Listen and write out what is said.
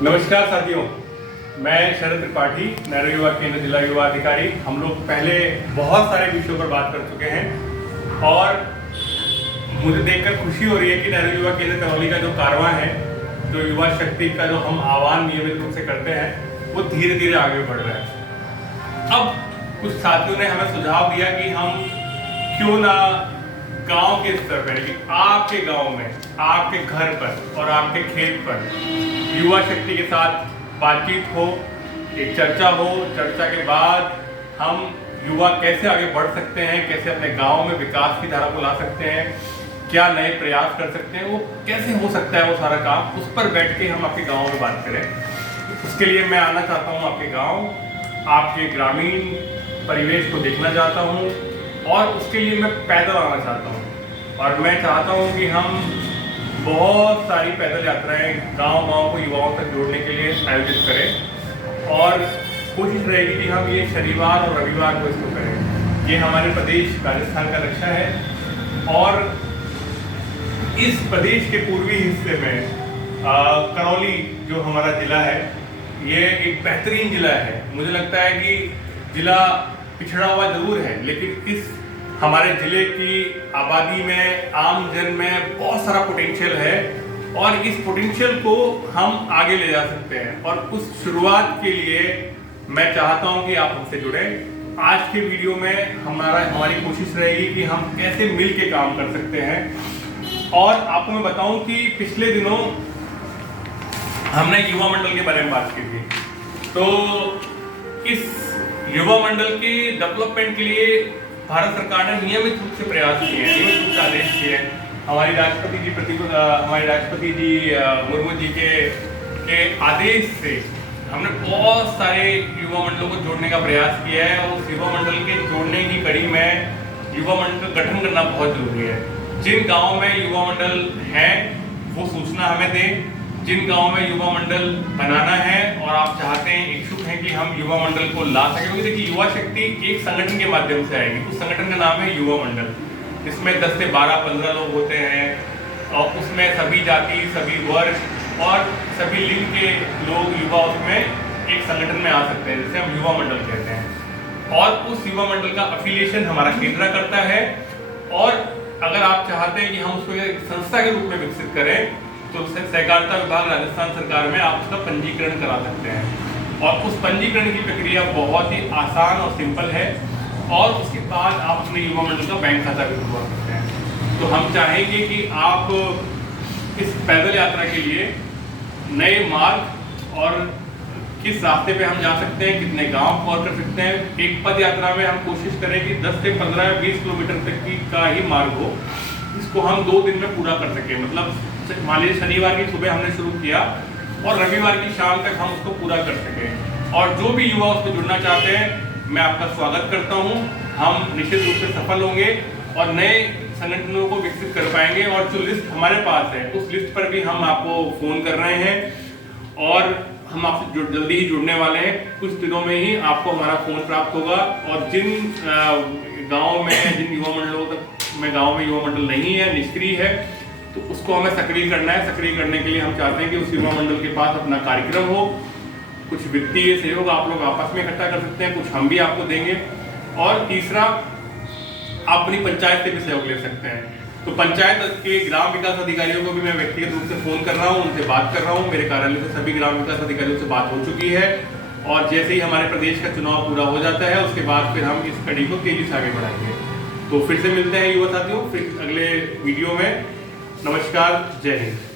नमस्कार साथियों, मैं शरद त्रिपाठी, नेहरू युवा केंद्र जिला युवा अधिकारी। हम लोग पहले बहुत सारे विषयों पर बात कर चुके हैं और मुझे देखकर खुशी हो रही है कि नेहरू युवा केंद्र करौली का जो कारवां है, जो युवा शक्ति का जो हम आह्वान नियमित रूप से करते हैं, वो धीरे धीरे आगे बढ़ रहा है। अब कुछ साथियों ने हमें सुझाव दिया कि हम क्यों ना गांव के स्तर पर, आपके गांव में, आपके घर पर और आपके खेत पर युवा शक्ति के साथ बातचीत हो, एक चर्चा हो। चर्चा के बाद हम युवा कैसे आगे बढ़ सकते हैं, कैसे अपने गांव में विकास की धारा को ला सकते हैं, क्या नए प्रयास कर सकते हैं, वो कैसे हो सकता है वो सारा काम, उस पर बैठ के हम आपके गांव में बात करें। उसके लिए मैं आना चाहता हूँ आपके गांव, आपके ग्रामीण परिवेश को देखना चाहता हूँ और उसके लिए मैं पैदल आना चाहता हूँ। और मैं चाहता हूँ कि हम बहुत सारी पैदल यात्राएं गांव-गांव को युवाओं तक जोड़ने के लिए आयोजित करें और कोशिश रहेगी कि हम ये शनिवार और रविवार को इसको करें। ये हमारे प्रदेश राजस्थान का लक्ष्य है और इस प्रदेश के पूर्वी हिस्से में करौली जो हमारा जिला है, ये एक बेहतरीन जिला है। मुझे लगता है कि जिला पिछड़ा हुआ जरूर है, लेकिन इस हमारे जिले की आबादी में, आम जन में बहुत सारा पोटेंशियल है और इस पोटेंशियल को हम आगे ले जा सकते हैं। और उस शुरुआत के लिए मैं चाहता हूं कि आप हमसे जुड़ें। आज के वीडियो में हमारी कोशिश रहेगी कि हम कैसे मिल के काम कर सकते हैं। और आपको मैं बताऊं कि पिछले दिनों हमने युवा मंडल के बारे में बात की थी, तो इस युवा मंडल के डेवलपमेंट के लिए भारत सरकार ने नियमित रूप से प्रयास किए हैं, नियमित रूप से आदेश किए हैं। हमारे राष्ट्रपति जी मुर्मू जी के आदेश से हमने बहुत सारे युवा मंडलों को जोड़ने का प्रयास किया है और उस युवा मंडल के जोड़ने की कड़ी में युवा मंडल का गठन करना बहुत जरूरी है। जिन गाँव में युवा मंडल हैं वो सूचना हमें दें। जिन गाँव में युवा मंडल बनाना है और आप चाहते हैं, इच्छुक हैं कि हम युवा मंडल को ला सकें, क्योंकि देखिए युवा शक्ति एक संगठन के माध्यम से आएगी। उस संगठन का नाम है युवा मंडल। इसमें 10 से 12-15 लोग होते हैं और उसमें सभी जाति, सभी वर्ग और सभी लिंग के लोग युवा उसमें एक संगठन में आ सकते हैं, जिसे हम युवा मंडल कहते हैं। और उस युवा मंडल का एफिलिएशन हमारा केंद्र करता है और अगर आप चाहते हैं कि हम उसको एक संस्था के रूप में विकसित करें तो सहकारिता विभाग राजस्थान सरकार में आप उसका पंजीकरण करा सकते हैं। और उस पंजीकरण की प्रक्रिया बहुत ही आसान और सिंपल है और उसके बाद आप अपने युवा मंडल का बैंक खाता भी खुलवा सकते हैं। तो हम चाहेंगे कि आप इस पैदल यात्रा के लिए नए मार्ग और किस रास्ते पे हम जा सकते हैं, कितने गांव कवर कर सकते हैं। एक पद यात्रा में हम कोशिश करें कि 10 से 15-20 किलोमीटर तक का ही मार्ग हो, इसको हम 2 दिन में पूरा कर सकें। मतलब मान लीजिए शनिवार की सुबह हमने शुरू किया और रविवार की शाम तक हम उसको पूरा कर सकें। और जो भी युवा उसमें जुड़ना चाहते हैं, मैं आपका स्वागत करता हूं। हम निश्चित रूप से सफल होंगे और नए संगठनों को विकसित कर पाएंगे। और जो लिस्ट हमारे पास है, उस लिस्ट पर भी हम आपको फोन कर रहे हैं और हम आपसे जल्दी ही जुड़ने वाले हैं। कुछ दिनों में ही आपको हमारा फोन प्राप्त होगा। और जिन गाँव में, जिन युवा मंडलों में गाँव में युवा मंडल नहीं है, निष्क्रिय है, तो उसको हमें सक्रिय करना है। सक्रिय करने के लिए हम चाहते हैं कि उस युवा मंडल के पास अपना कार्यक्रम हो। कुछ वित्तीय सहयोग आप लोग आपस में इकट्ठा कर सकते हैं, कुछ हम भी आपको देंगे। और तीसरा, आप अपनी पंचायत से भी सहयोग ले सकते हैं। तो पंचायत के ग्राम विकास अधिकारियों को भी मैं व्यक्तिगत रूप से फोन कर रहा हूँ, उनसे बात कर रहा हूँ। मेरे कार्यालय से सभी ग्राम विकास अधिकारियों से बात हो चुकी है और जैसे ही हमारे प्रदेश का चुनाव पूरा हो जाता है, उसके बाद फिर हम इस कड़ी को तेजी से आगे बढ़ाएंगे। तो फिर से मिलते हैं युवा साथियों, फिर अगले वीडियो में। नमस्कार, जय हिंद।